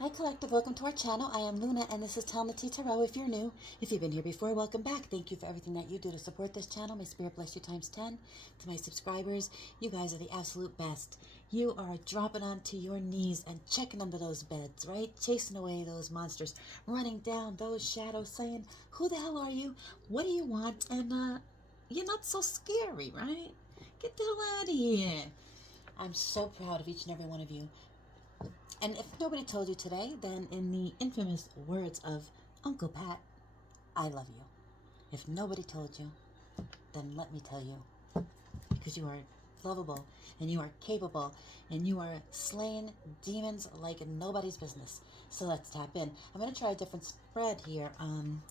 Hi Collective, welcome to our channel. I am Luna and this is Tellin the Tea Tarot. If you're new, if you've been here before, welcome back. Thank you for everything that you do to support this channel. May Spirit bless you times 10. To my subscribers, you guys are the absolute best. You are dropping onto your knees and checking under those beds, right? Chasing away those monsters, running down those shadows, saying, who the hell are you? What do you want? And you're not so scary, right? Get the hell out of here. I'm so proud of each and every one of you. And if nobody told you today, then in the infamous words of Uncle Pat, I love you. If nobody told you, then let me tell you. Because you are lovable, and you are capable, and you are slaying demons like nobody's business. So let's tap in. I'm going to try a different spread here.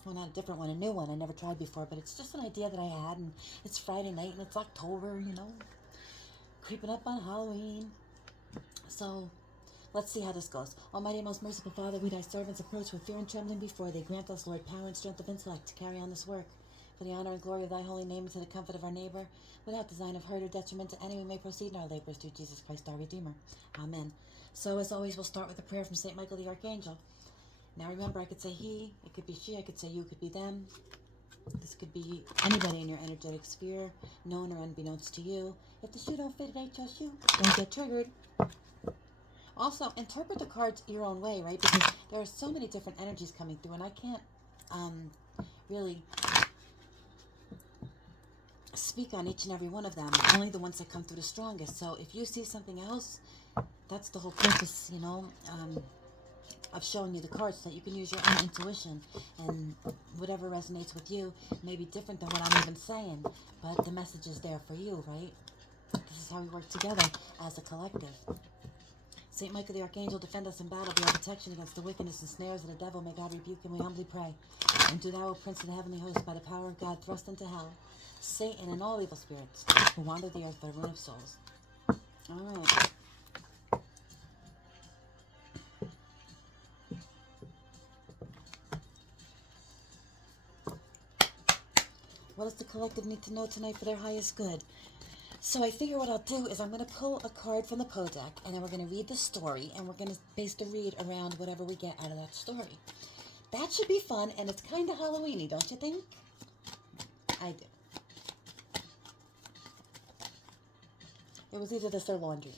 Well, not a different one, a new one I never tried before, but it's just an idea that I had, and it's Friday night, and it's October, creeping up on Halloween. So let's see how this goes. Almighty and most merciful Father, we thy servants approach with fear and trembling before thee. Grant us, Lord, power and strength of intellect to carry on this work. For the honor and glory of thy holy name and to the comfort of our neighbor, without design of hurt or detriment to any, we may proceed in our labors through Jesus Christ our Redeemer. Amen. So as always, we'll start with a prayer from St. Michael the Archangel. Now remember, I could say he, it could be she, I could say you, it could be them. This could be anybody in your energetic sphere, known or unbeknownst to you. If the shoe don't fit, it ain't just you. Don't get triggered. Also, interpret the cards your own way, right? Because there are so many different energies coming through, and I can't really speak on each and every one of them. Only the ones that come through the strongest. So if you see something else, that's the whole purpose, of showing you the cards, so that you can use your own intuition, and whatever resonates with you may be different than what I'm even saying, but the message is there for you, right? This is how we work together as a collective. St. Michael the Archangel, defend us in battle, be our protection against the wickedness and snares of the devil. May God rebuke him, we humbly pray. And do thou, O Prince of the heavenly host, by the power of God, thrust into hell Satan and all evil spirits who wander the earth for the ruin of souls. All right. What does the collective need to know tonight for their highest good? So I figure what I'll do is I'm going to pull a card from the Poe deck, and then we're going to read the story, and we're going to base the read around whatever we get out of that story. That should be fun, and it's kind of Halloween-y, don't you think? I do. It was either this or laundry.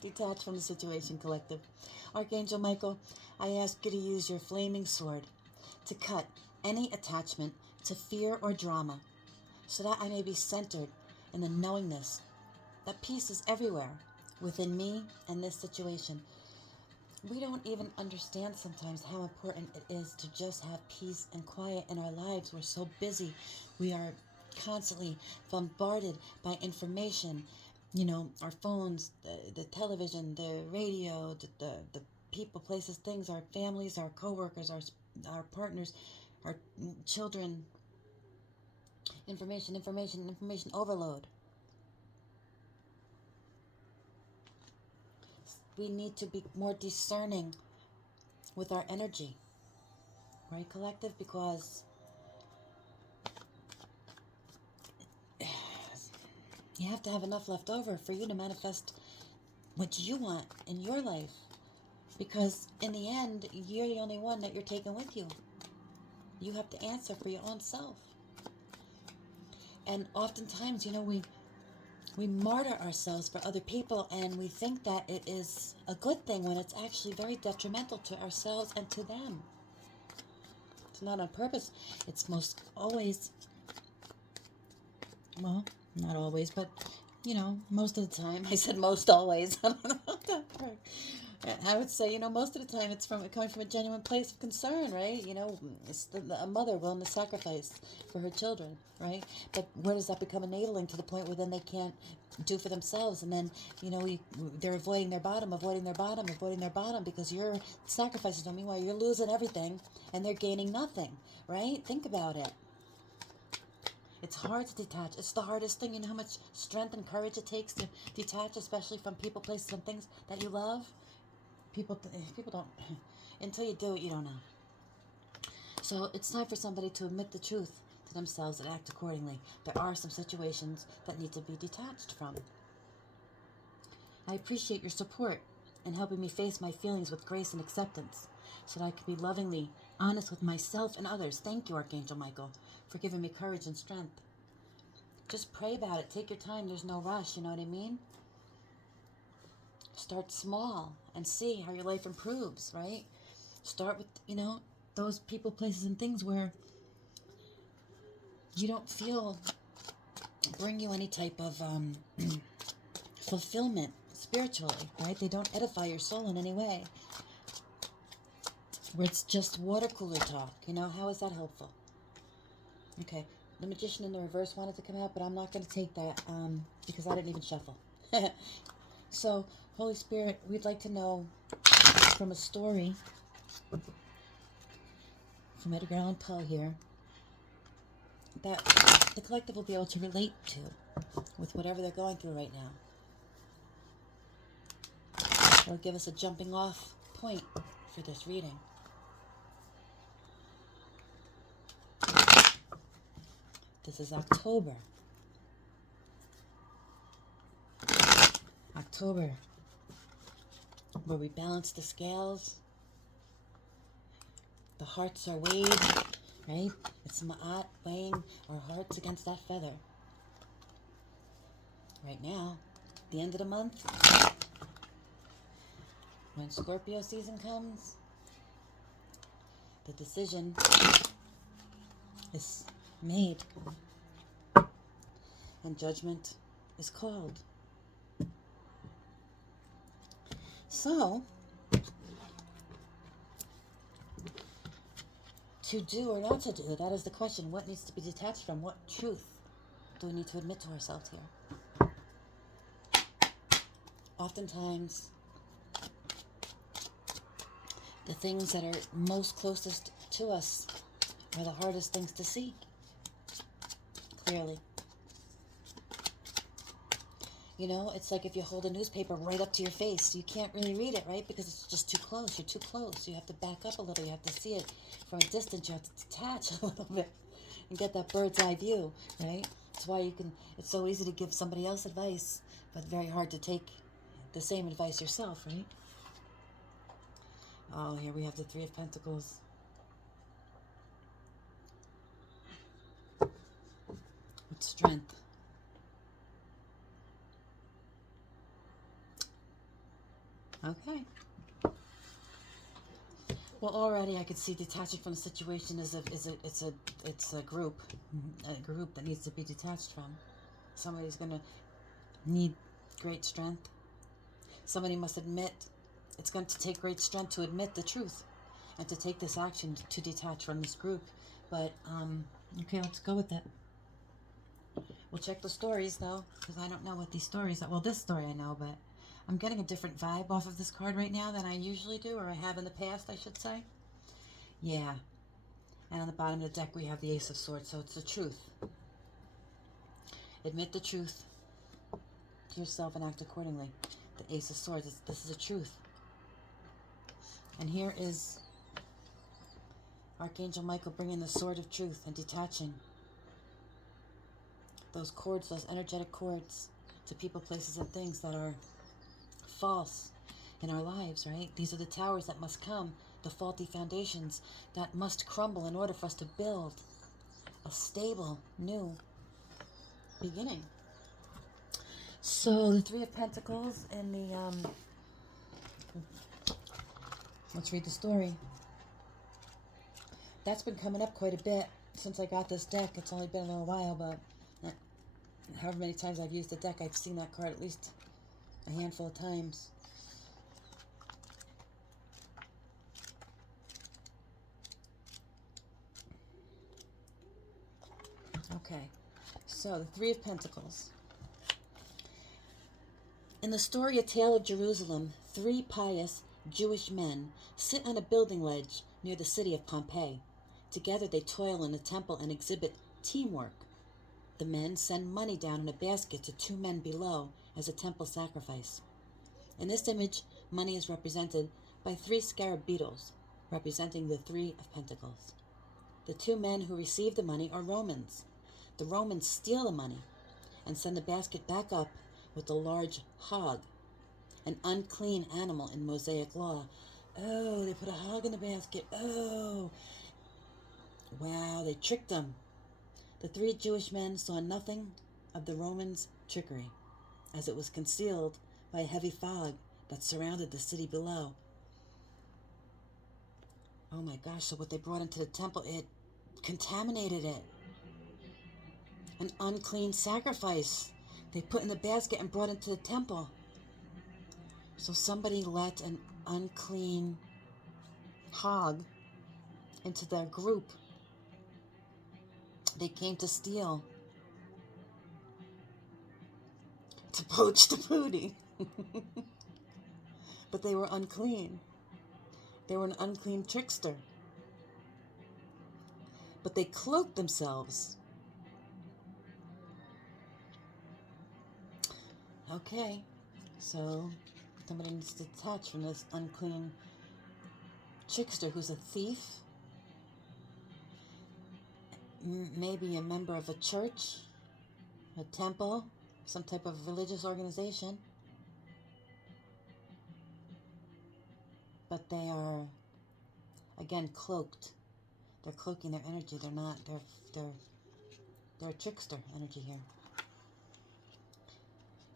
Detach from the situation, collective. Archangel Michael, I ask you to use your flaming sword to cut any attachment to fear or drama, so that I may be centered in the knowingness that peace is everywhere within me and this situation. We don't even understand sometimes how important it is to just have peace and quiet in our lives. We're so busy. We are constantly bombarded by information. Our phones, the television, the radio, the people, places, things, our families, our coworkers, our partners, our children. Information overload. We need to be more discerning with our energy, right, collective? Because you have to have enough left over for you to manifest what you want in your life. Because in the end, you're the only one that you're taking with you. You have to answer for your own self. And oftentimes, we martyr ourselves for other people, and we think that it is a good thing when it's actually very detrimental to ourselves and to them. It's not on purpose. It's most always, well, not always, but, most of the time. I said most always. I don't know that part. I would say, most of the time it's coming from a genuine place of concern, right? It's a mother willing to sacrifice for her children, right? But where does that become enabling to the point where then they can't do for themselves? And then, they're avoiding their bottom because your sacrifices don't mean why you're losing everything and they're gaining nothing, right? Think about it. It's hard to detach. It's the hardest thing. You know how much strength and courage it takes to detach, especially from people, places, and things that you love? People don't, until you do it, you don't know. So it's time for somebody to admit the truth to themselves and act accordingly. There are some situations that need to be detached from. I appreciate your support and helping me face my feelings with grace and acceptance, so that I can be lovingly honest with myself and others. Thank you, Archangel Michael, for giving me courage and strength. Just pray about it. Take your time. There's no rush, you know what I mean? Start small and see how your life improves, right? Start with, those people, places, and things where you don't feel bring you any type of fulfillment spiritually, right? They don't edify your soul in any way. Where it's just water cooler talk, how is that helpful? Okay, the Magician in the reverse wanted to come out, but I'm not going to take that because I didn't even shuffle. So, Holy Spirit, we'd like to know from a story from Edgar Allan Poe here that the collective will be able to relate to with whatever they're going through right now. It'll give us a jumping off point for this reading. This is October. October, where we balance the scales. The hearts are weighed, right? It's Ma'at weighing our hearts against that feather. Right now, the end of the month, when Scorpio season comes, the decision is made and judgment is called. So, to do or not to do, that is the question. What needs to be detached from? What truth do we need to admit to ourselves here? Oftentimes, the things that are most closest to us are the hardest things to see clearly. It's like if you hold a newspaper right up to your face, you can't really read it, right? Because it's just too close. You're too close. You have to back up a little. You have to see it from a distance. You have to detach a little bit and get that bird's eye view, right? That's why it's so easy to give somebody else advice, but very hard to take the same advice yourself, right? Oh, here we have the Three of Pentacles. With strength. Okay. Well, already I could see detaching from the situation it's a group that needs to be detached from. Somebody's going to need great strength. Somebody must admit, it's going to take great strength to admit the truth and to take this action to detach from this group. But, okay, let's go with it. We'll check the stories, though, because I don't know what these stories are. Well, this story I know, but I'm getting a different vibe off of this card right now than I usually do, or I have in the past, I should say. Yeah. And on the bottom of the deck, we have the Ace of Swords, so it's the truth. Admit the truth to yourself and act accordingly. The Ace of Swords, this is a truth. And here is Archangel Michael bringing the sword of truth and detaching those cords, those energetic cords to people, places, and things that are false in our lives, right? These are the towers that must come, the faulty foundations that must crumble in order for us to build a stable, new beginning. So the Three of Pentacles and the, let's read the story. That's been coming up quite a bit since I got this deck. It's only been a little while, but however many times I've used the deck, I've seen that card at least a handful of times. Okay, so the Three of Pentacles. In the story A Tale of Jerusalem, three pious Jewish men sit on a building ledge near the city of Pompeii. Together they toil in a temple and exhibit teamwork. The men send money down in a basket to two men below as a temple sacrifice. In this image, money is represented by three scarab beetles, representing the Three of Pentacles. The two men who receive the money are Romans. The Romans steal the money and send the basket back up with the large hog, an unclean animal in Mosaic law. Oh, they put a hog in the basket. Oh, wow, they tricked them. The 3 Jewish men saw nothing of the Romans' trickery, as it was concealed by a heavy fog that surrounded the city below. Oh my gosh, so what they brought into the temple, it contaminated it. An unclean sacrifice they put in the basket and brought into the temple. So somebody let an unclean hog into their group. They came to steal, to poach the booty. But they were unclean. They were an unclean trickster. But they cloaked themselves. Okay, so somebody needs to detach from this unclean trickster who's a thief, maybe a member of a church, a temple, some type of religious organization. But they are, again, cloaked. They're cloaking their energy. They're not, they're a trickster energy here.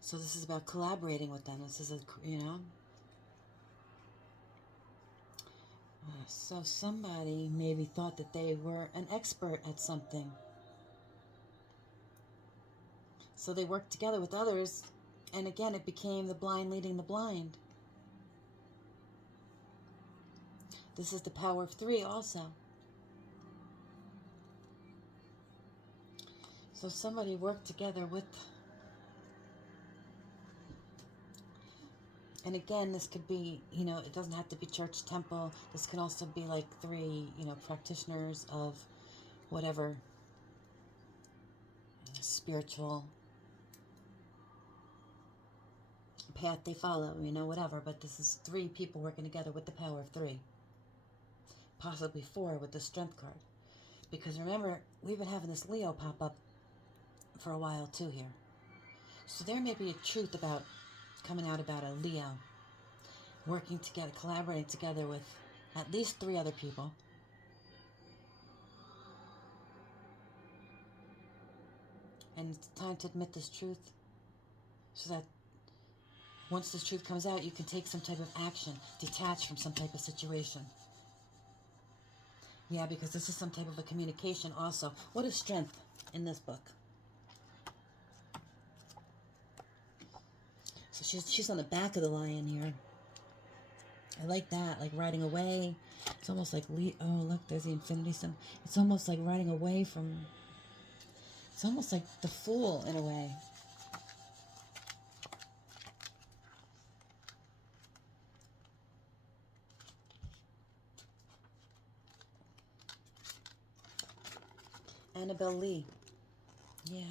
So this is about collaborating with them. This is so somebody maybe thought that they were an expert at something. So they worked together with others, and again, it became the blind leading the blind. This is the power of 3 also. So somebody worked together with, and again, this could be, it doesn't have to be church, temple. This can also be like 3, practitioners of whatever spiritual path they follow, whatever. But this is 3 people working together with the power of 3. Possibly 4 with the strength card. Because remember, we've been having this Leo pop up for a while too here. So there may be a truth coming out about a Leo working together, collaborating together with at least 3 other people. And it's time to admit this truth so that once this truth comes out, you can take some type of action, detach from some type of situation. Yeah, because this is some type of a communication also. What is strength in this book? So she's on the back of the lion here. I like that, like riding away. It's almost like, oh, look, there's the infinity symbol. It's almost like riding away from, it's almost like the Fool in a way. Annabelle Lee. Yeah.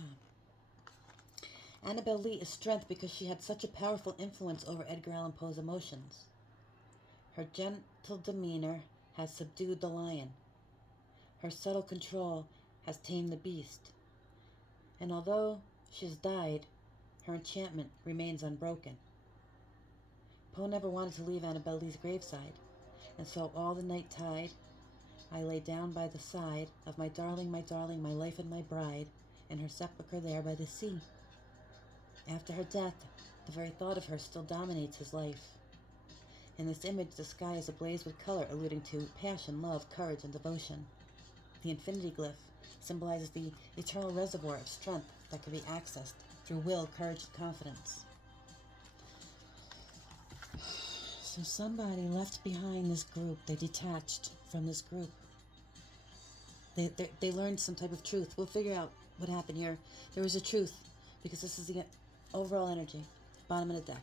Annabelle Lee is strength because she had such a powerful influence over Edgar Allan Poe's emotions. Her gentle demeanor has subdued the lion. Her subtle control has tamed the beast. And although she has died, her enchantment remains unbroken. Poe never wanted to leave Annabelle Lee's graveside, and so all the night tide, I lay down by the side of my darling, my life and my bride, in her sepulchre there by the sea. After her death, the very thought of her still dominates his life. In this image, the sky is ablaze with color, alluding to passion, love, courage, and devotion. The infinity glyph symbolizes the eternal reservoir of strength that can be accessed through will, courage, and confidence. So somebody left behind this group. They detached from this group. They learned some type of truth. We'll figure out what happened here. There was a truth, because this is the overall energy. Bottom of the deck.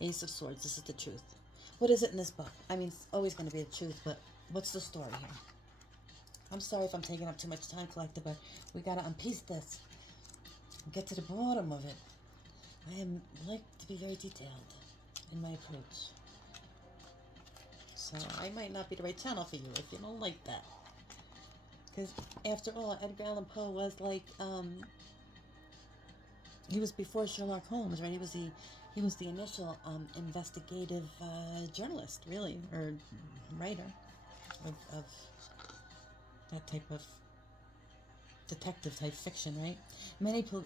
Ace of Swords. This is the truth. What is it in this book? I mean, it's always going to be the truth, but what's the story here? I'm sorry if I'm taking up too much time, Collector, but we got to unpiece this and get to the bottom of it. I like to be very detailed in my approach. So I might not be the right channel for you if you don't like that. Because after all, Edgar Allan Poe was like, he was before Sherlock Holmes, right? He He was the initial investigative journalist, really, or writer of that type of detective type fiction, right?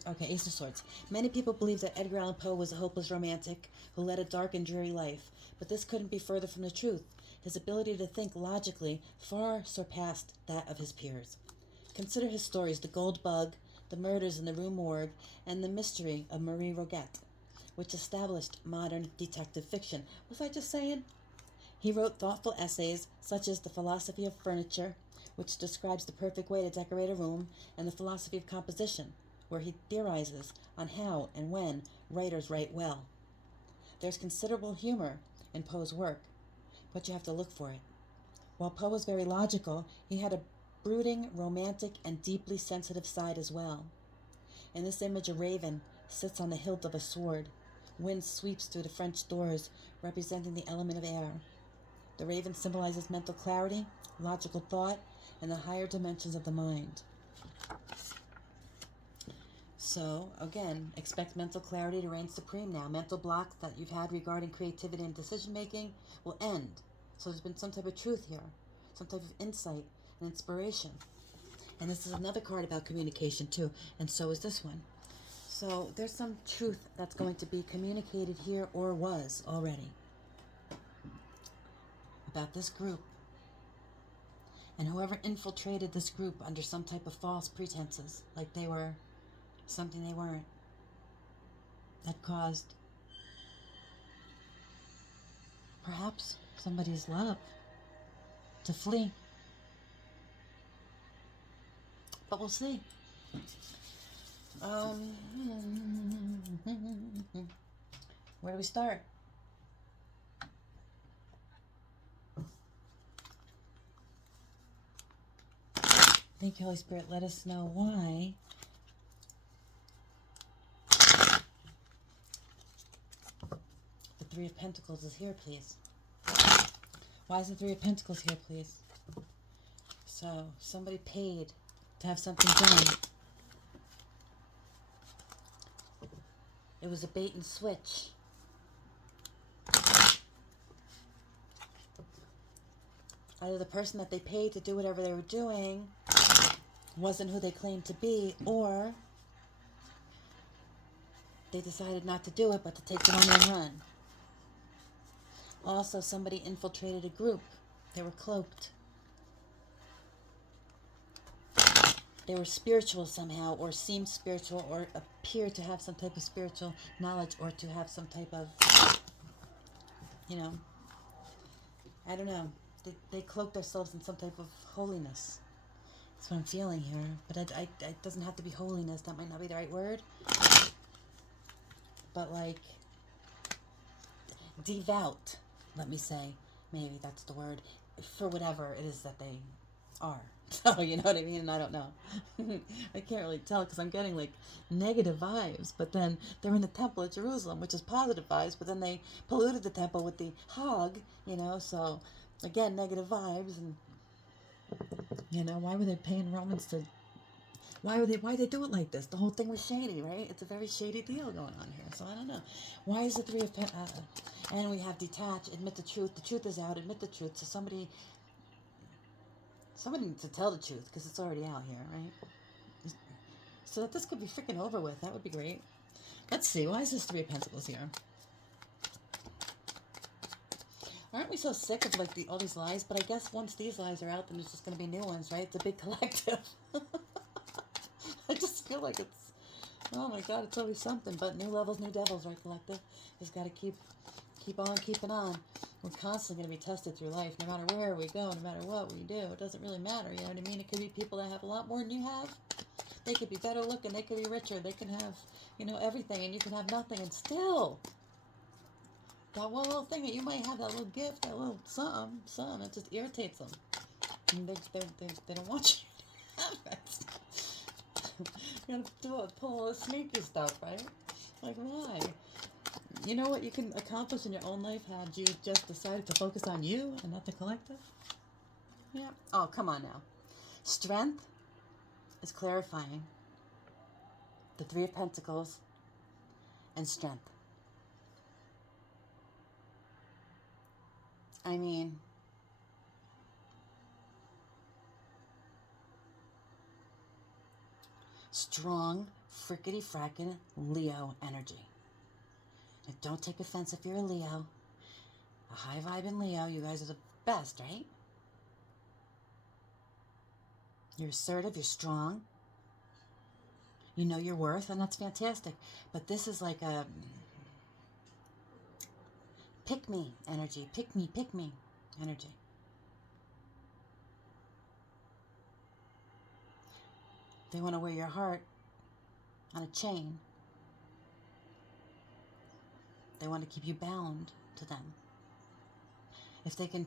Okay, Ace of Swords. Many people believe that Edgar Allan Poe was a hopeless romantic who led a dark and dreary life, but this couldn't be further from the truth. His ability to think logically far surpassed that of his peers. Consider his stories, The Gold Bug, The Murders in the Rue Morgue, and The Mystery of Marie Roget, which established modern detective fiction. Was I just saying? He wrote thoughtful essays such as The Philosophy of Furniture, which describes the perfect way to decorate a room, and The Philosophy of Composition, where he theorizes on how and when writers write well. There's considerable humor in Poe's work, but you have to look for it. While Poe was very logical, he had a brooding, romantic, and deeply sensitive side as well. In this image, a raven sits on the hilt of a sword. Wind sweeps through the French doors, representing the element of air. The raven symbolizes mental clarity, logical thought, and the higher dimensions of the mind. So, again, expect mental clarity to reign supreme now. Mental blocks that you've had regarding creativity and decision-making will end. So there's been some type of truth here, some type of insight and inspiration. And this is another card about communication, too, and so is this one. So there's some truth that's going to be communicated here, or was already, about this group. And whoever infiltrated this group under some type of false pretenses, like they were something they weren't, that caused perhaps somebody's love to flee. But we'll see. Where do we start? Thank you, Holy Spirit. Let us know why the Three of Pentacles is here, please. Why is the Three of Pentacles here, please? So, somebody paid to have something done. It was a bait and switch. Either the person that they paid to do whatever they were doing wasn't who they claimed to be, or they decided not to do it, but to take the money and run. Also, somebody infiltrated a group. They were cloaked. They were spiritual somehow, or seemed spiritual, or appeared to have some type of spiritual knowledge, or to have some type of, I don't know. They cloak themselves in some type of holiness. That's what I'm feeling here. But it doesn't have to be holiness. That might not be the right word. But like, devout, let me say. Maybe that's the word. For whatever it is that they are. So, you know what I mean? And I don't know. I can't really tell because I'm getting like negative vibes. But then they're in the temple at Jerusalem, which is positive vibes. But then they polluted the temple with the hog, so... Again, negative vibes, and why were they paying Romans to? Why they do it like this? The whole thing was shady, right? It's a very shady deal going on here. So I don't know. Why is the Three of Pentacles? And we have detach, admit the truth. The truth is out. Admit the truth. So somebody needs to tell the truth because it's already out here, right? So that this could be freaking over with. That would be great. Let's see. Why is this Three of Pentacles here? Aren't we so sick of all these lies? But I guess once these lies are out, then there's just going to be new ones, right? It's a big collective. I just feel like it's, oh my God, it's always something. But new levels, new devils, right, collective? Just got to keep on keeping on. We're constantly going to be tested through life, no matter where we go, no matter what we do. It doesn't really matter, you know what I mean? It could be people that have a lot more than you have. They could be better looking. They could be richer. They can have, everything, and you can have nothing, and still... that one little thing that you might have, that little gift, that little something, it just irritates them. And they don't want you to have it. You gotta pull all the sneaky stuff, right? Like, why? You know what you can accomplish in your own life had you just decided to focus on you and not the collective? Yeah. Oh, come on now. Strength is clarifying. The Three of Pentacles and strength. I mean, strong, frickety frackin' Leo energy. Now, don't take offense if you're a Leo. A high vibe in Leo, you guys are the best, right? You're assertive, you're strong. You know your worth, and that's fantastic. But this is like a pick me energy. Pick me energy. They want to wear your heart on a chain. They want to keep you bound to them. If they can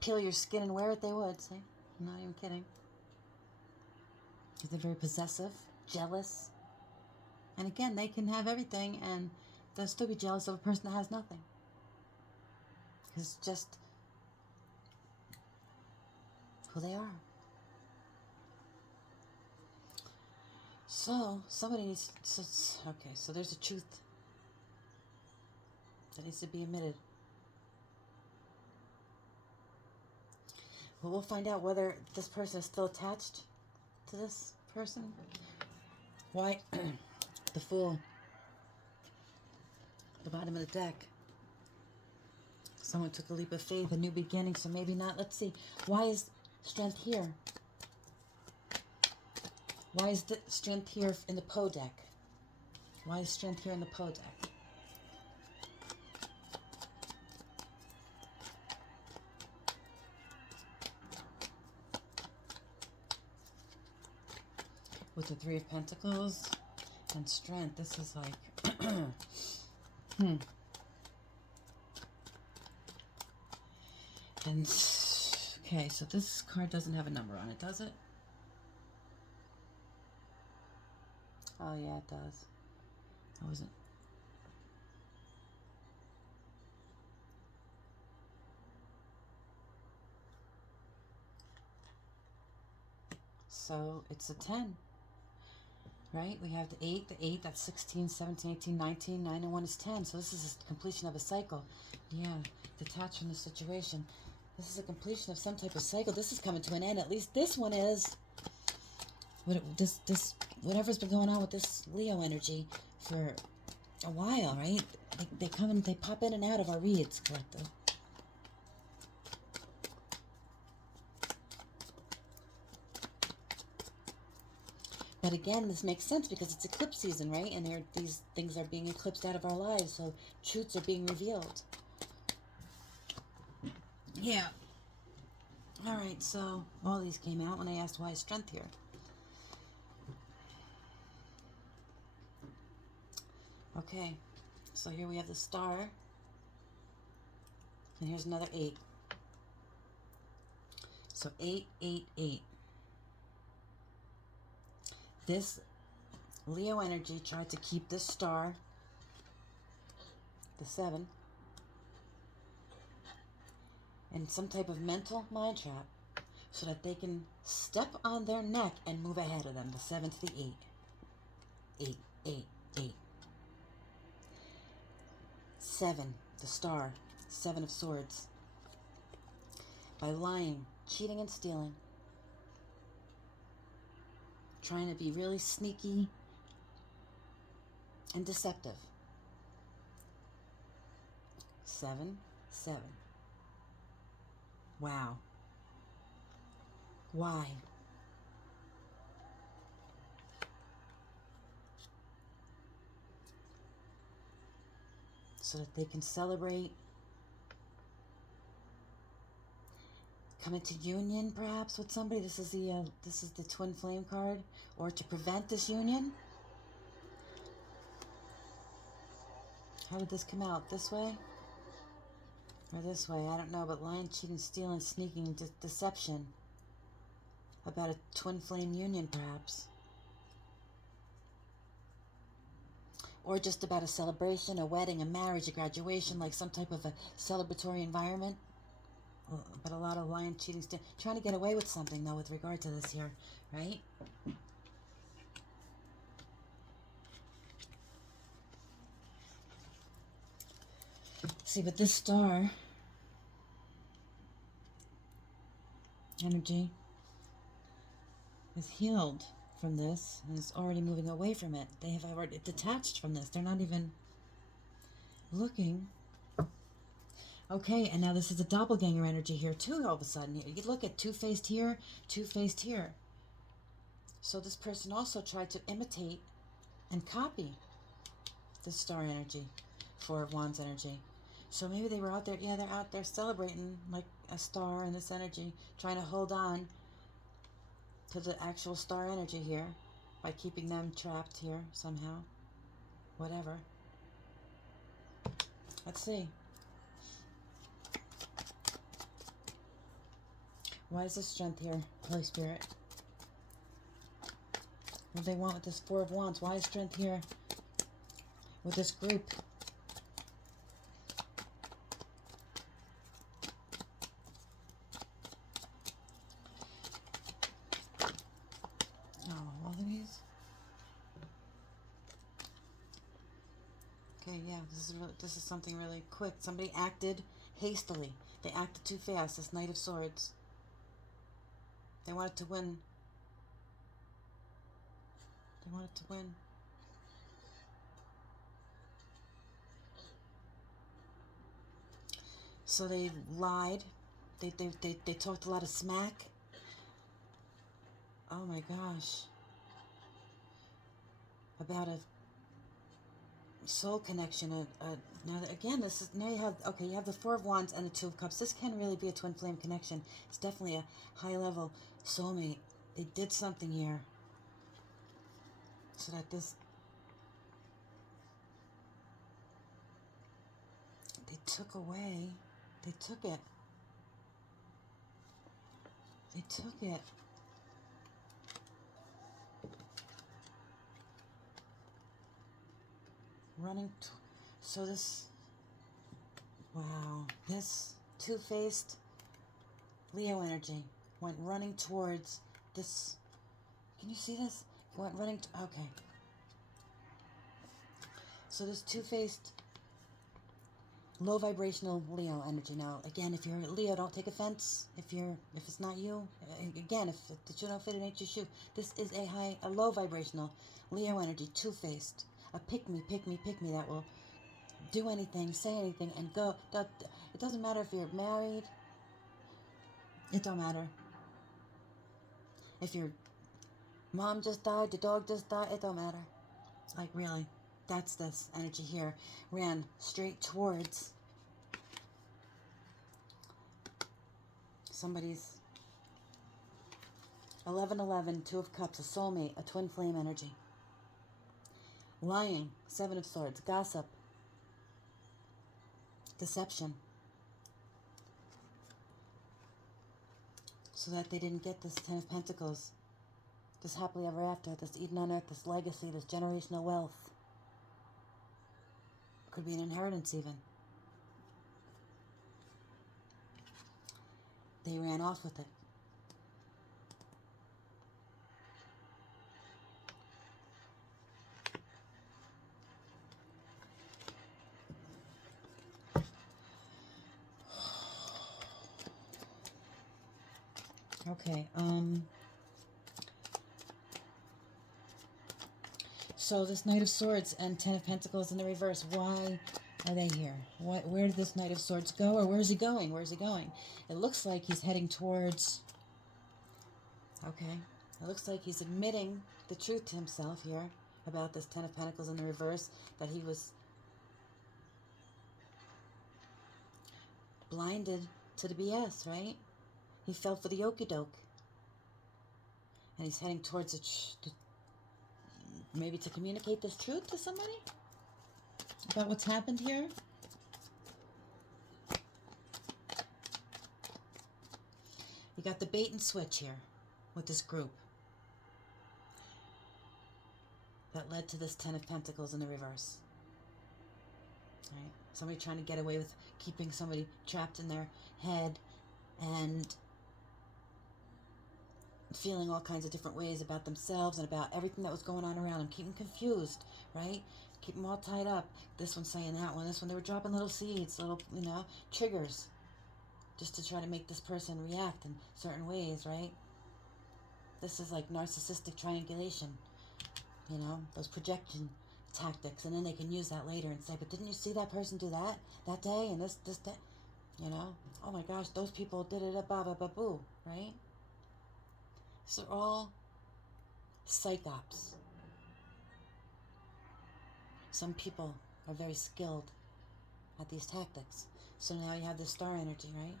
peel your skin and wear it, they would. See? I'm not even kidding. Because they're very possessive, jealous. And again, they can have everything and they'll still be jealous of a person that has nothing. It's just who they are. So, somebody needs... So there's a truth that needs to be admitted. Well, we'll find out whether this person is still attached to this person. Why? The Fool. The bottom of the deck. Someone took a leap of faith, a new beginning, so maybe not. Let's see. Why is Strength here? Why is the Strength here in the Poe deck? Why is Strength here in the Poe deck? With the Three of Pentacles and Strength, this is like... And, okay, so this card doesn't have a number on it, does it? Oh, yeah, it does. I wasn't... So, it's a 10. Right? We have the 8, that's 16, 17, 18, 19, 9 and 1 is 10. So this is a completion of a cycle. Yeah, detached from the situation. This is a completion of some type of cycle. This is coming to an end. At least this one is. Whatever's been going on with this Leo energy for a while, right? They come and they pop in and out of our reads, collective. But again, this makes sense because it's eclipse season, right? And these things are being eclipsed out of our lives, so truths are being revealed. Yeah. All right, so all these came out when I asked why is Strength here. Okay, so here we have the Star. And here's another 8. So 8, 8, 8. This Leo energy tried to keep this Star, the 7, in some type of mental mind trap so that they can step on their neck and move ahead of them. The 7 to the 8. 8, 8, 8. 7, the Star, 7 of Swords. By lying, cheating, and stealing. Trying to be really sneaky and deceptive. 7, 7. Wow. Why? So that they can celebrate come into union, perhaps, with somebody. This is the Twin Flame card. Or to prevent this union. How did this come out? This way? Or this way? I don't know, but lying, cheating, stealing, sneaking, deception. About a Twin Flame union, perhaps. Or just about a celebration, a wedding, a marriage, a graduation, like some type of a celebratory environment. But a lot of lying, cheating, trying to get away with something, though, with regard to this here, right? See, but this Star, energy is healed from this and is already moving away from it. They have already detached from this. They're not even looking. Okay, and now this is a doppelganger energy here too all of a sudden. You look at two-faced here, two-faced here. So this person also tried to imitate and copy the star energy, Four of Wands energy. So maybe they were out there, yeah, they're out there celebrating like a star in this energy, trying to hold on to the actual star energy here by keeping them trapped here somehow. Whatever. Let's see. Why is this strength here, Holy Spirit? What do they want with this Four of Wands? Why is strength here with this group? Oh, all of these. Okay, yeah, this is something really quick. Somebody acted hastily. They acted too fast. This Knight of Swords. They wanted to win. They wanted to win. So they lied. They talked a lot of smack. Oh my gosh. About a soul connection. Now again, this is, now you have, okay, you have the Four of Wands and the Two of Cups. This can really be a twin flame connection. It's definitely a high level soulmate. They did something here so that this, they took away, they took it. They took it. So this, wow, this two-faced Leo energy went running towards this. Can you see this? Went running, okay. So this two-faced low vibrational Leo energy. Now, again, if you're a Leo, don't take offense. If it's not you, again, if the shoe don't fit, it ain't your shoe. This is a low vibrational Leo energy, two-faced. A pick me that will do anything, say anything, and go. It doesn't matter if you're married. It don't matter. If your mom just died, the dog just died, it don't matter. Like, really, that's this energy here. Ran straight towards somebody's 1111, Two of Cups, a soulmate, a twin flame energy. Lying, Seven of Swords, gossip, deception. So that they didn't get this Ten of Pentacles, this happily ever after, this Eden on earth, this legacy, this generational wealth. Could be an inheritance even. They ran off with it. Okay, so this Knight of Swords and Ten of Pentacles in the reverse, why are they here? Where did this Knight of Swords go, or where is he going? Where is he going? It looks like he's heading towards, okay, it looks like he's admitting the truth to himself here about this Ten of Pentacles in the reverse, that he was blinded to the BS, right? He fell for the okie doke. And he's heading towards it, maybe to communicate this truth to somebody about what's happened here. You got the bait and switch here with this group that led to this Ten of Pentacles in the reverse. Right? Somebody trying to get away with keeping somebody trapped in their head and feeling all kinds of different ways about themselves and about everything that was going on around them. Keep them confused, right? Keep them all tied up. This one saying that one. This one, they were dropping little seeds, little, triggers. just to try to make this person react in certain ways, right? This is like narcissistic triangulation, you know, those projection tactics, and then they can use that later and say, but didn't you see that person do that day and this that, you know? Oh my gosh, those people did it, ba ba ba boo, right? So they're all psychops. Some people are very skilled at these tactics. So now you have this star energy, right?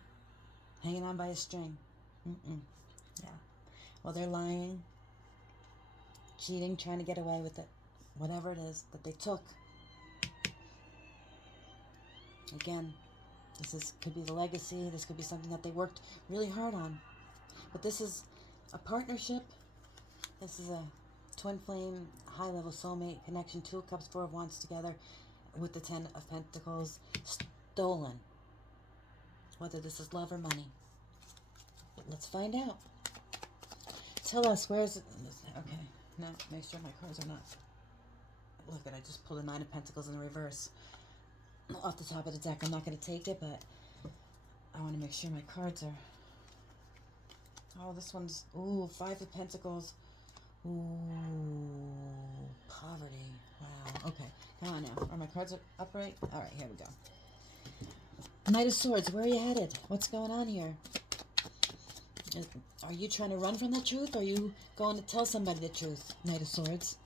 Hanging on by a string. Yeah. Well, they're lying, cheating, trying to get away with it. Whatever it is that they took. Again, could be the legacy. This could be something that they worked really hard on. But this is a partnership. This is a twin flame, high-level soulmate connection. 2 of Cups, 4 of Wands together with the 10 of Pentacles. Stolen. Whether this is love or money. But let's find out. Tell us, where is it? Okay, now make sure my cards are not... Look at, I just pulled a 9 of Pentacles in the reverse. Off the top of the deck. I'm not going to take it, but I want to make sure my cards are... Oh, this one's... Ooh, 5 of Pentacles. Ooh, poverty. Wow. Okay, come on now. Are my cards upright? All right, here we go. Knight of Swords, where are you headed? What's going on here? Are you trying to run from the truth? Or are you going to tell somebody the truth? Knight of Swords.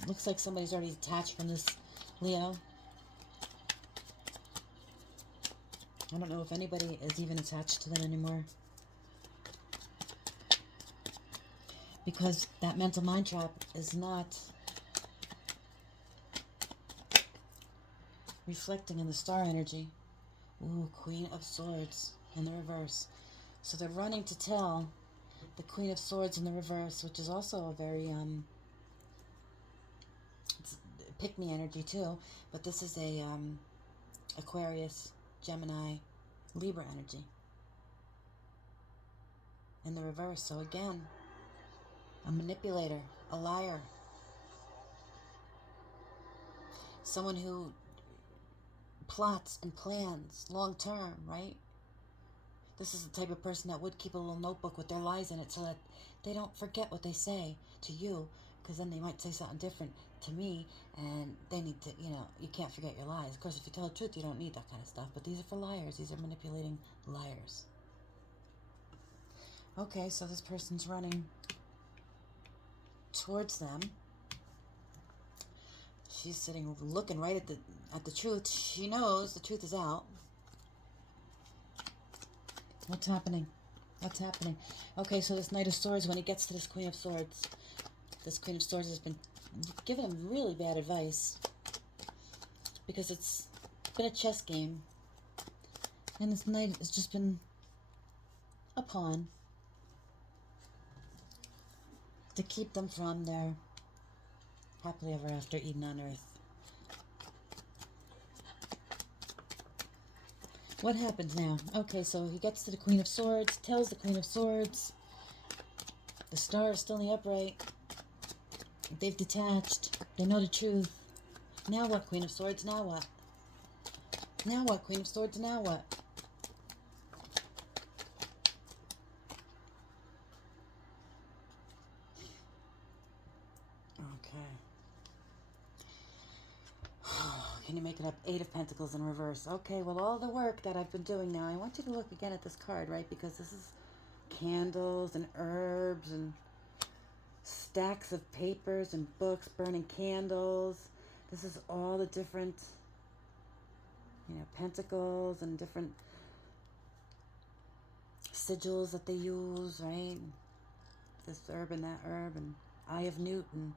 It looks like somebody's already detached from this, Leo. I don't know if anybody is even attached to them anymore. Because that mental mind trap is not reflecting in the star energy. Ooh, Queen of Swords in the reverse. So they're running to tell the Queen of Swords in the reverse, which is also a very, it's pick-me energy too, but this is a, Aquarius, Gemini, Libra energy in the reverse. So again, a manipulator, a liar, someone who plots and plans long term, right? This is the type of person that would keep a little notebook with their lies in it so that they don't forget what they say to you, because then they might say something different to me, and they need to, you know, you can't forget your lies. Of course, if you tell the truth, you don't need that kind of stuff, but these are for liars. These are manipulating liars. Okay, so this person's running towards them. She's sitting looking right at the truth. She knows the truth is out. What's happening? What's happening? Okay, so this Knight of Swords, when he gets to this Queen of Swords, this Queen of Swords has been giving him really bad advice, because it's been a chess game, and this Knight has just been a pawn to keep them from their happily ever after Eden on Earth. What happens now? Okay, so he gets to the Queen of Swords, tells the Queen of Swords, the star is still in the upright, they've detached, they know the truth. Now what, Queen of Swords? Now what? Now what, Queen of Swords? Now what? Can you make it up? 8 of Pentacles in reverse. Okay, well, all the work that I've been doing now, I want you to look again at this card, right? Because this is candles and herbs and stacks of papers and books, burning candles. This is all the different, you know, pentacles and different sigils that they use, right? This herb and that herb, and Eye of Newt and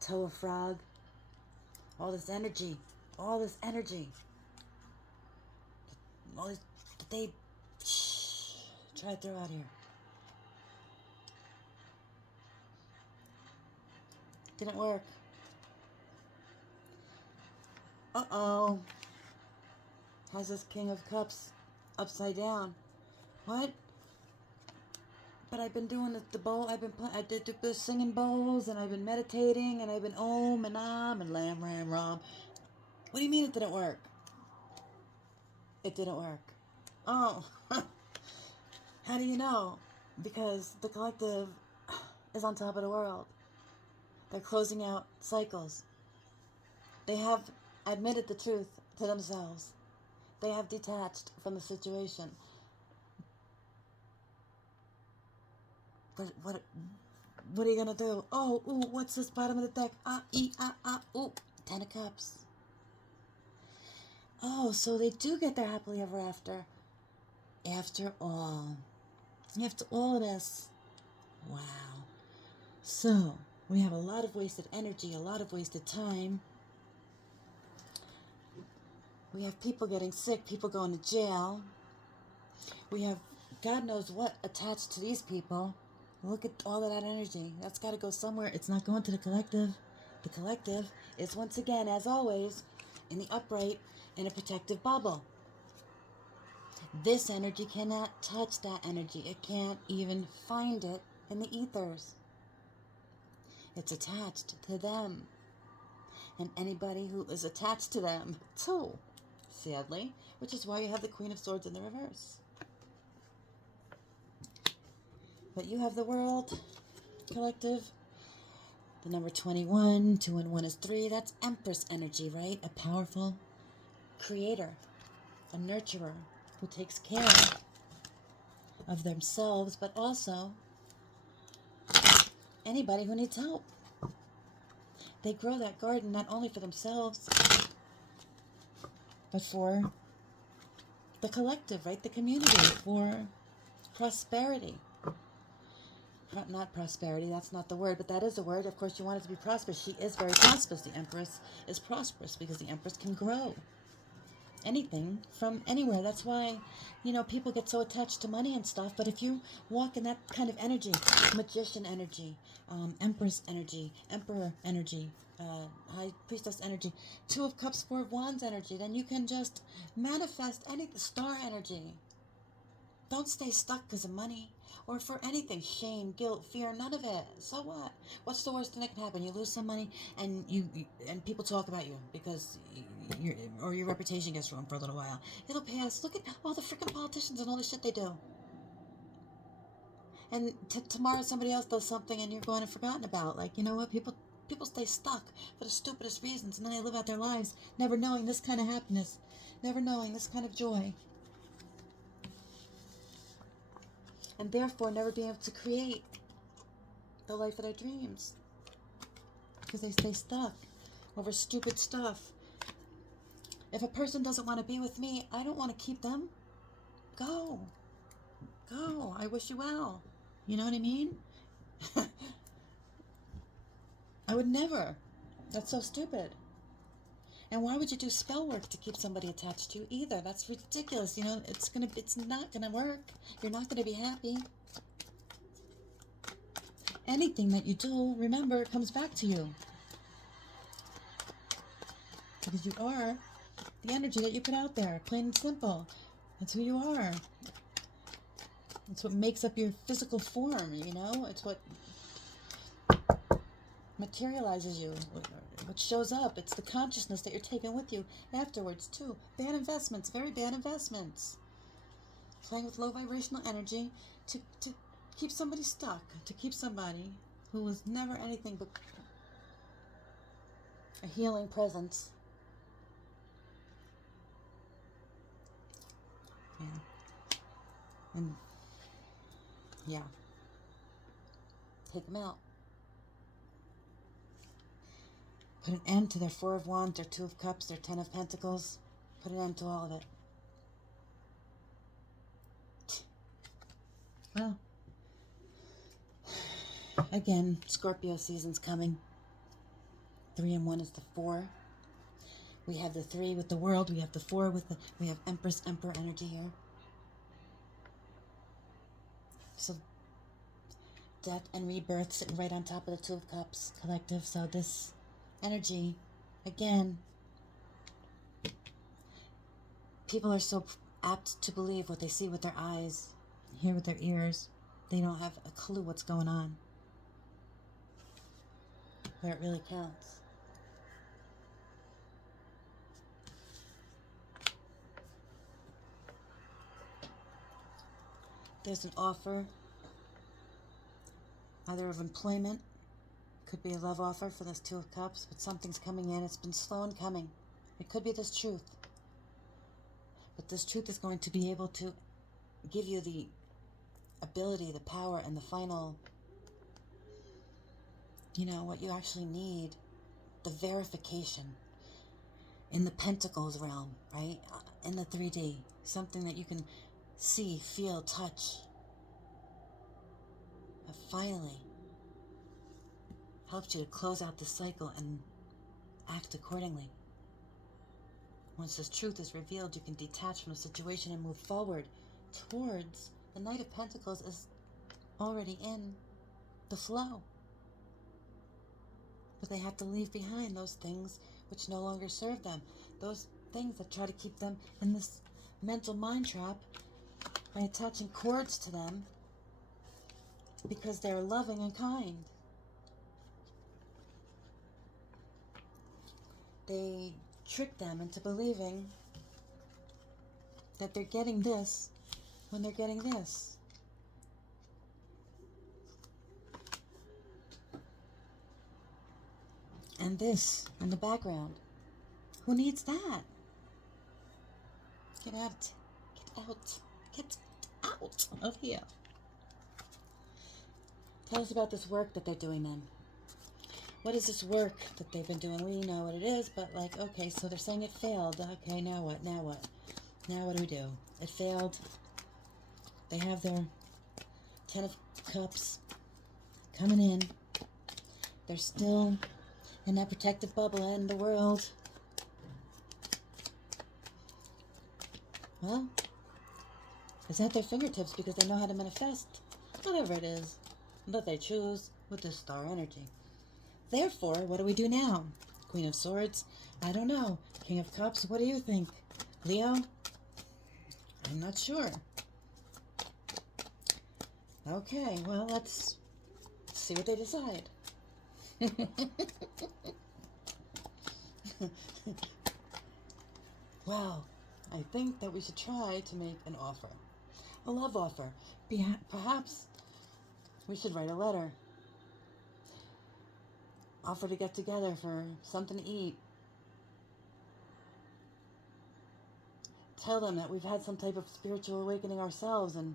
Toe of Frog. All this energy. All this energy. All this that they try to throw out here. Didn't work. Uh-oh. How's this King of Cups upside down? What? But I've been doing the bowl. I did the singing bowls, and I've been meditating, and I've been om and am and lam ram ram. What do you mean it didn't work? It didn't work. Oh, how do you know? Because the collective is on top of the world. They're closing out cycles. They have admitted the truth to themselves. They have detached from the situation. But what are you gonna do? Oh, ooh, what's this bottom of the deck? Ooh, 10 of Cups. Oh, so they do get their happily ever after. After all. After all of this. Wow. So, we have a lot of wasted energy, a lot of wasted time. We have people getting sick, people going to jail. We have God knows what attached to these people. Look at all of that energy. That's got to go somewhere. It's not going to the collective. The collective is once again, as always, in the upright, in a protective bubble. This energy cannot touch that energy. It can't even find it in the ethers. It's attached to them. And anybody who is attached to them, too, sadly, which is why you have the Queen of Swords in the reverse. But you have the world collective. The number 21, 2 and 1 is 3. That's Empress energy, right? A powerful creator, a nurturer who takes care of themselves, but also anybody who needs help. They grow that garden not only for themselves, but for the collective, right? The community, for prosperity. Not prosperity, that's not the word, but that is a word. Of course, you want it to be prosperous. She is very prosperous. The Empress is prosperous because the Empress can grow anything from anywhere. That's why, people get so attached to money and stuff. But if you walk in that kind of energy, magician energy, Empress energy, Emperor energy, High Priestess energy, 2 of Cups, 4 of Wands energy, then you can just manifest anything. Star energy. Don't stay stuck because of money or for anything. Shame, guilt, fear, none of it. So what? What's the worst thing that can happen? You lose some money and and people talk about you because your reputation gets ruined for a little while. It'll pass. Look at all the freaking politicians and all the shit they do. And tomorrow somebody else does something and you're going and forgotten about. Like, you know what? People stay stuck for the stupidest reasons, and then they live out their lives never knowing this kind of happiness, never knowing this kind of joy. And therefore never being able to create the life of their dreams. Because they stay stuck over stupid stuff. If a person doesn't want to be with me, I don't want to keep them. Go. Go. I wish you well. You know what I mean? I would never. That's so stupid. And why would you do spell work to keep somebody attached to you either? That's ridiculous. It's not gonna work. You're not gonna be happy. Anything that you do, remember, it comes back to you. Because you are the energy that you put out there, plain and simple. That's who you are. It's what makes up your physical form, It's what materializes you, what shows up. It's the consciousness that you're taking with you afterwards, too. Bad investments, very bad investments. Playing with low vibrational energy to keep somebody stuck, to keep somebody who was never anything but a healing presence. Yeah. And, yeah. Take them out. Put an end to their 4 of Wands, their 2 of Cups, their 10 of Pentacles. Put an end to all of it. Well, again, Scorpio season's coming. 3 and 1 is the 4. We have the 3 with the world. We have the 4 we have Empress, Emperor energy here. So, death and rebirth sitting right on top of the 2 of Cups collective. So this energy, again, people are so apt to believe what they see with their eyes, hear with their ears. They don't have a clue what's going on, where it really counts. There's an offer, either of employment, could be a love offer for this Two of Cups, but something's coming in. It's been slow in coming. It could be this truth. But this truth is going to be able to give you the ability, the power, and the final, what you actually need, the verification in the Pentacles realm, right? In the 3D, something that you can see, feel, touch. But finally helps you to close out the cycle and act accordingly. Once this truth is revealed, you can detach from the situation and move forward towards the Knight of Pentacles is already in the flow. But they have to leave behind those things which no longer serve them. Those things that try to keep them in this mental mind trap by attaching cords to them because they're loving and kind. They trick them into believing that they're getting this when they're getting this. And this in the background. Who needs that? Get out. Get out. Get out of here. Tell us about this work that they're doing then. What is this work that they've been doing? We know what it is, but okay, so they're saying it failed. Okay, now what? Now what? Now what do we do? It failed. They have their 10 of Cups coming in. They're still in that protective bubble in the world. Well, it's at their fingertips because they know how to manifest whatever it is that they choose with this star energy. Therefore, what do we do now? Queen of Swords? I don't know. King of Cups? What do you think? Leo? I'm not sure. Okay, well, let's see what they decide. Well, I think that we should try to make an offer. A love offer. Perhaps we should write a letter. Offer to get together for something to eat. Tell them that we've had some type of spiritual awakening ourselves and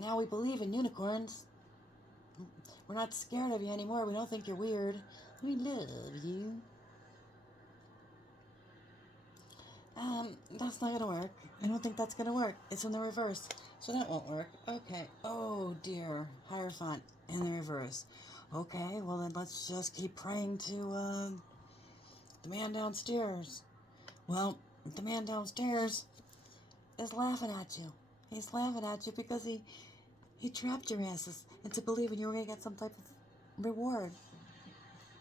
now we believe in unicorns. We're not scared of you anymore. We don't think you're weird. We love you. That's not gonna work. I don't think that's gonna work. It's in the reverse, so that won't work. Okay. Oh dear. Hierophant in the reverse. Okay, well then let's just keep praying to the man downstairs. Well, the man downstairs is laughing at you. He's laughing at you because he trapped your asses into believing you were going to get some type of reward.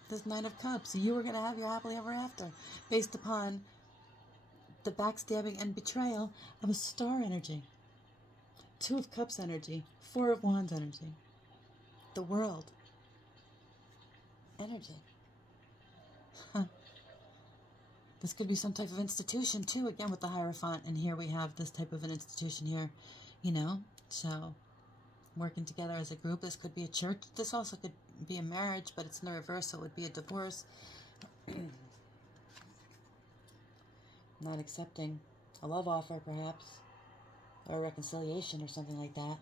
This Nine of Cups. You were going to have your happily ever after based upon the backstabbing and betrayal of a star energy. Two of Cups energy. Four of Wands energy. The world energy. This could be some type of institution too, again with the Hierophant, and here we have this type of an institution here, so working together as a group. This could be a church. This also could be a marriage, but it's in the reverse, so it would be a divorce. Not accepting a love offer, perhaps, or a reconciliation or something like that.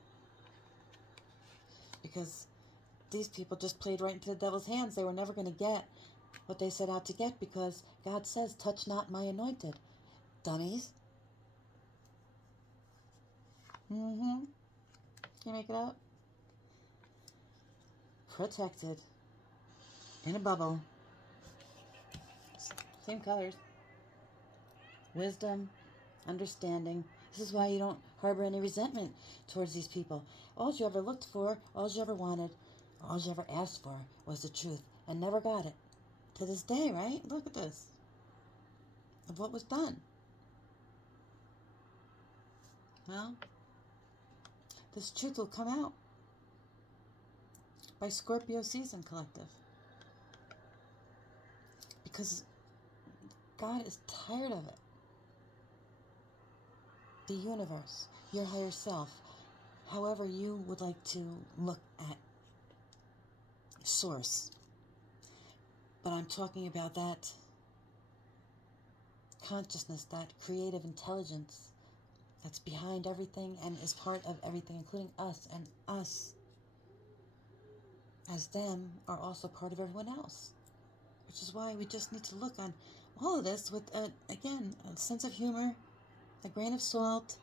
Because these people just played right into the devil's hands. They were never going to get what they set out to get because God says, touch not my anointed. Dummies. Can you make it out? Protected. In a bubble. Same colors. Wisdom. Understanding. This is why you don't harbor any resentment towards these people. All you ever looked for, all you ever wanted, all you ever asked for was the truth and never got it. To this day, right? Look at this. Of what was done. Well, this truth will come out by Scorpio Season Collective. Because God is tired of it. the universe, your higher self, however you would like to look at source. But I'm talking about that consciousness, that creative intelligence that's behind everything and is part of everything, including us, and us as them are also part of everyone else. Which is why we just need to look on all of this with, again, a sense of humor, a grain of salt.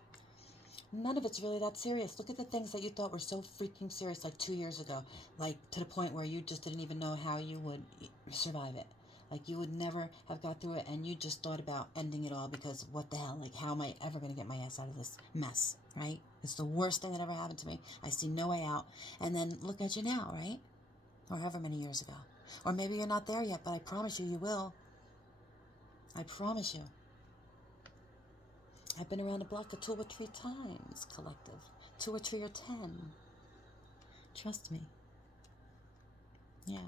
None of it's really that serious. Look at the things that you thought were so freaking serious like 2 years ago, like to the point where you just didn't even know how you would survive it. Like you would never have got through it, and you just thought about ending it all because what the hell, like how am I ever going to get my ass out of this mess, right? It's the worst thing that ever happened to me. I see no way out. And then look at you now, right? Or however many years ago. Or maybe you're not there yet, but I promise you, you will. I promise you. I've been around the block 2 or 3 times, collective. 2 or 3 or 10. Trust me. Yeah.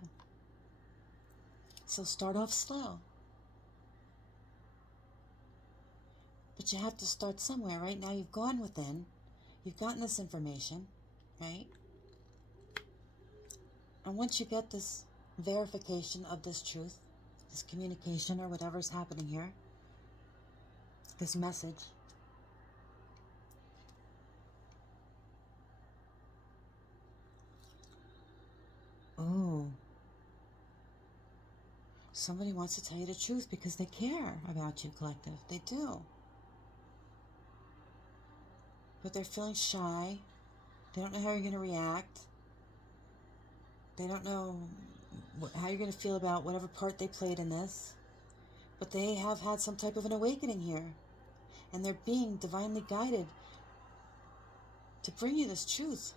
So start off slow. But you have to start somewhere, right? Now you've gone within. You've gotten this information, right? And once you get this verification of this truth, this communication or whatever's happening here, this message, oh, somebody wants to tell you the truth because they care about you, collective. They do. But they're feeling shy. They don't know how you're going to react. They don't know how you're going to feel about whatever part they played in this. But they have had some type of an awakening here. And they're being divinely guided to bring you this truth.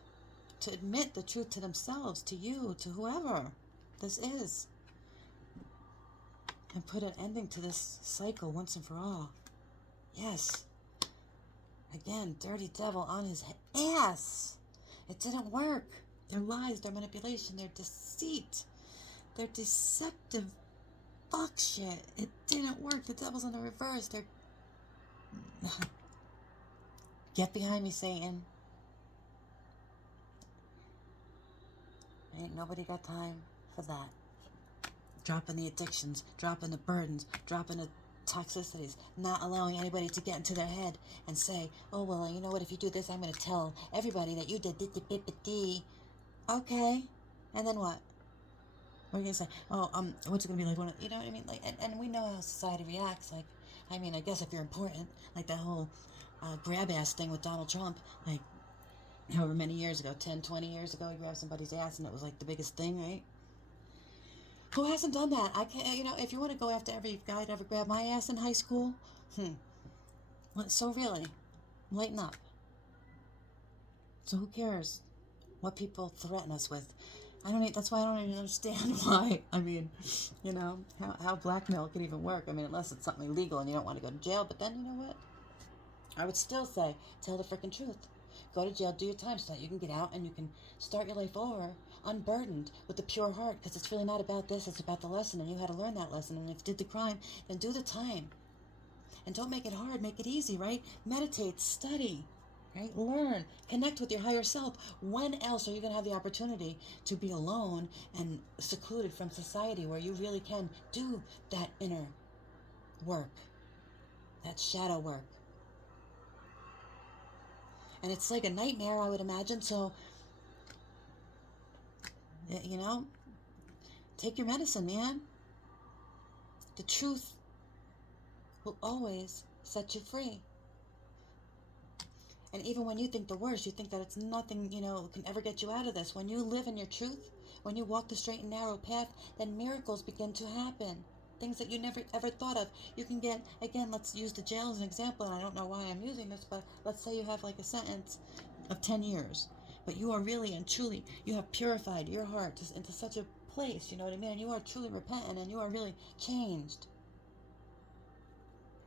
To admit the truth to themselves, to you, to whoever this is. And put an ending to this cycle once and for all. Yes. Again, dirty devil on his ass. It didn't work. Their lies, their manipulation, their deceit, their deceptive fuck shit. It didn't work. The devil's in the reverse. They're... Get behind me, Satan. Ain't nobody got time for that. Dropping the addictions, dropping the burdens, dropping the toxicities, not allowing anybody to get into their head and say, oh, well, you know what, if you do this, I'm going to tell everybody that you did d. Okay, and then what? What are you going to say? Oh, what's it going to be like? You know what I mean? Like, and we know how society reacts. Like, I mean, I guess if you're important, like that whole grab-ass thing with Donald Trump, like, however many years ago, 10, 20 years ago, he grabbed somebody's ass and it was like the biggest thing, right? Who hasn't done that? I can't, you know, if you want to go after every guy that ever grabbed my ass in high school, so really, lighten up. So who cares what people threaten us with? That's why I don't even understand why. I mean, you know, how blackmail could even work. I mean, unless it's something illegal and you don't want to go to jail, but then, you know what? I would still say, tell the freaking truth. Go to jail, do your time so that you can get out and you can start your life over unburdened with a pure heart, because it's really not about this, it's about the lesson, and you had to learn that lesson. And if you did the crime, then do the time. And don't make it hard, make it easy, right? Meditate, study, right? Learn, connect with your higher self. When else are you going to have the opportunity to be alone and secluded from society where you really can do that inner work, that shadow work? And it's like a nightmare, I would imagine. So, you know, take your medicine, man. The truth will always set you free. And even when you think the worst, you think that it's nothing, you know, can ever get you out of this. When you live in your truth, when you walk the straight and narrow path, then miracles begin to happen. Things that you never ever thought of. You can get, again, let's use the jail as an example, and I don't know why I'm using this, but let's say you have like a sentence of 10 years, but you are really and truly, you have purified your heart into such a place, you know what I mean, and you are truly repentant, and you are really changed,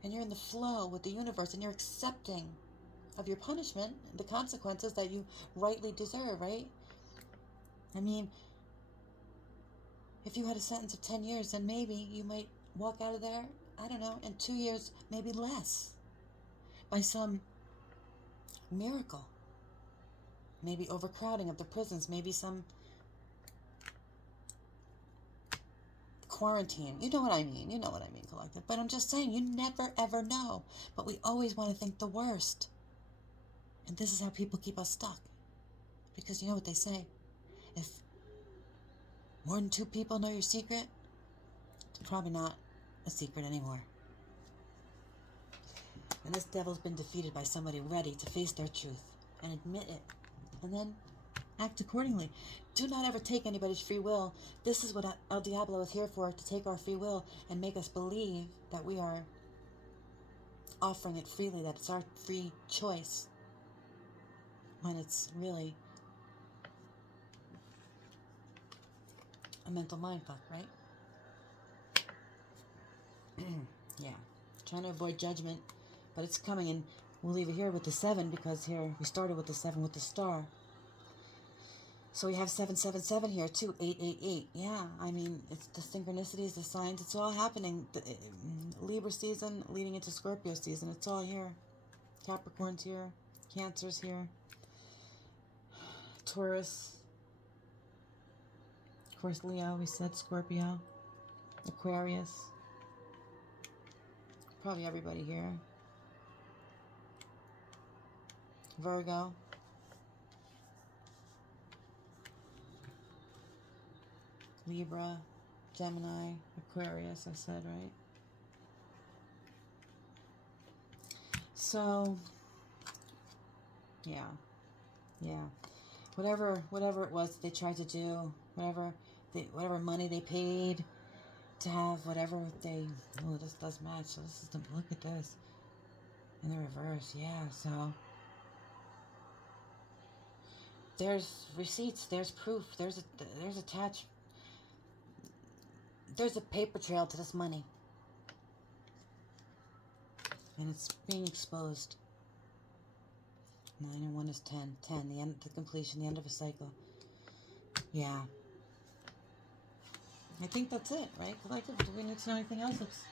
and you're in the flow with the universe, and you're accepting of your punishment, the consequences that you rightly deserve, right? I mean, if you had a sentence of 10 years, then maybe you might walk out of there, I don't know, in 2 years, maybe less, by some miracle. Maybe overcrowding of the prisons, maybe some quarantine. You know what I mean. You know what I mean, collective. But I'm just saying, you never ever know. But we always want to think the worst. And this is how people keep us stuck. Because you know what they say. If more than 2 people know your secret, it's probably not a secret anymore. And this devil's been defeated by somebody ready to face their truth and admit it. And then act accordingly. Do not ever take anybody's free will. This is what El Diablo is here for, to take our free will and make us believe that we are offering it freely, that it's our free choice, when it's really a mental mind fuck, right? Yeah. Trying to avoid judgment, but it's coming, and we'll leave it here with the 7, because here we started with the 7 with the star. So we have 777 here too, 888. Yeah, I mean, it's the synchronicities, the signs, it's all happening. The Libra season leading into Scorpio season, it's all here. Capricorn's here, Cancer's here, Taurus, of course Leo, we said Scorpio, Aquarius, probably everybody here, Virgo, Libra, Gemini, Aquarius, I said, right? So, yeah. Whatever it was that they tried to do, whatever money they paid to have whatever they, oh, this does match. So this is the, look at this in the reverse. Yeah, so there's receipts, there's proof, there's attached, there's a paper trail to this money, and it's being exposed. 9 and 1 is 10. 10, the end, the completion, the end of a cycle. Yeah. I think that's it, right? Collective, do we need to know anything else? Let's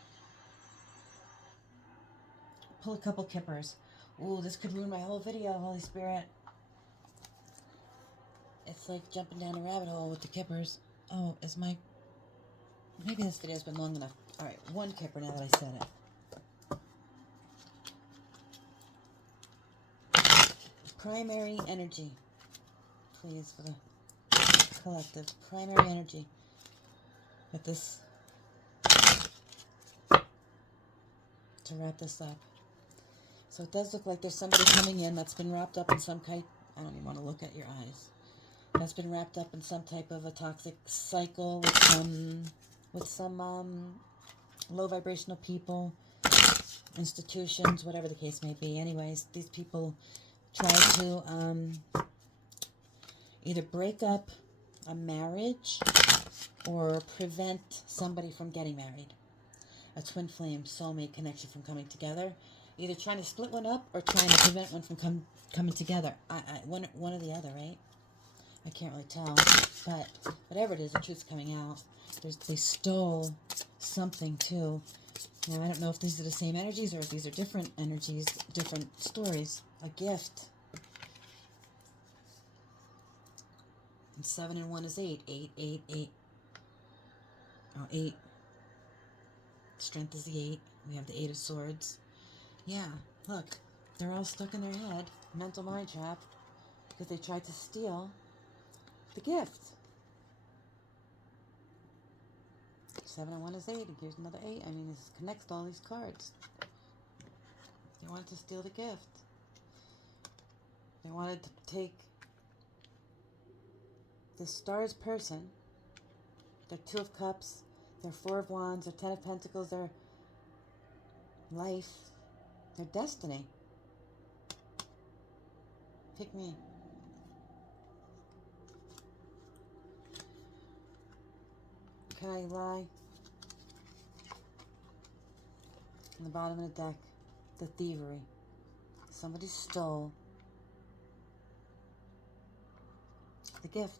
pull a couple kippers. Ooh, this could ruin my whole video, Holy Spirit. It's like jumping down a rabbit hole with the kippers. Oh, is my... Maybe this video's been long enough. Alright, 1 kipper now that I said it. Primary energy. Please, for the collective. Primary energy. With this... To wrap this up. So it does look like there's somebody coming in that's been wrapped up in some kind... I don't even want to look at your eyes. That's been wrapped up in some type of a toxic cycle with some low vibrational people, institutions, whatever the case may be. Anyways, these people try to either break up a marriage or prevent somebody from getting married. A twin flame soulmate connection from coming together. Either trying to split one up or trying to prevent one from coming together. One or the other, right? I can't really tell. But whatever it is, the truth's coming out. They stole something too. Now, I don't know if these are the same energies or if these are different energies, different stories. A gift. And 7 and 1 is 8. 8, 8, 8. Oh, 8. Strength is the 8. We have the 8 of Swords. Yeah, look. They're all stuck in their head. Mental mind trap. Because they tried to steal the gift. 7 and 1 is 8. And here's another 8. I mean, this connects to all these cards. They wanted to steal the gift. They wanted to take the star's person, their 2 of Cups, their 4 of Wands, their 10 of Pentacles, their life, their destiny. Pick me. Can I lie? On the bottom of the deck, the thievery. Somebody stole the gift.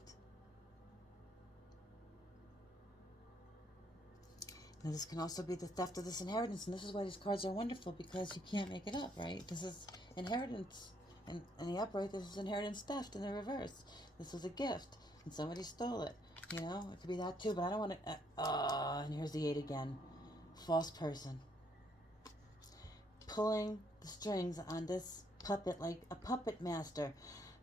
Now this can also be the theft of this inheritance, and this is why these cards are wonderful, because you can't make it up, right? This is inheritance. And in the upright, this is inheritance theft. In the reverse, this was a gift, and somebody stole it. You know, it could be that too, but I don't want to... and here's the 8 again. False person. Pulling the strings on this puppet like a puppet master.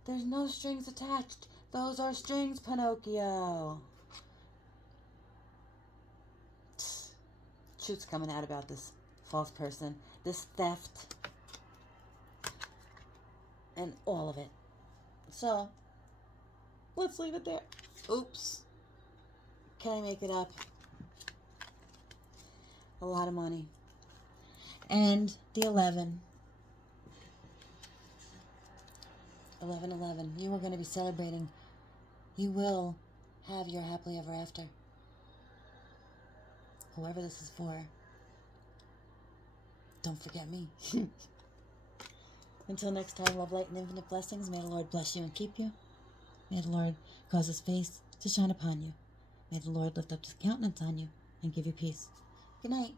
There's no strings attached. Those are strings, Pinocchio. Truth's coming out about this false person, this theft, and all of it. So, let's leave it there. Oops. Can I make it up? A lot of money. And the 11. 11. You are going to be celebrating. You will have your happily ever after. Whoever this is for, don't forget me. Until next time, love, light, and infinite blessings. May the Lord bless you and keep you. May the Lord cause his face to shine upon you. May the Lord lift up his countenance on you and give you peace. Good night.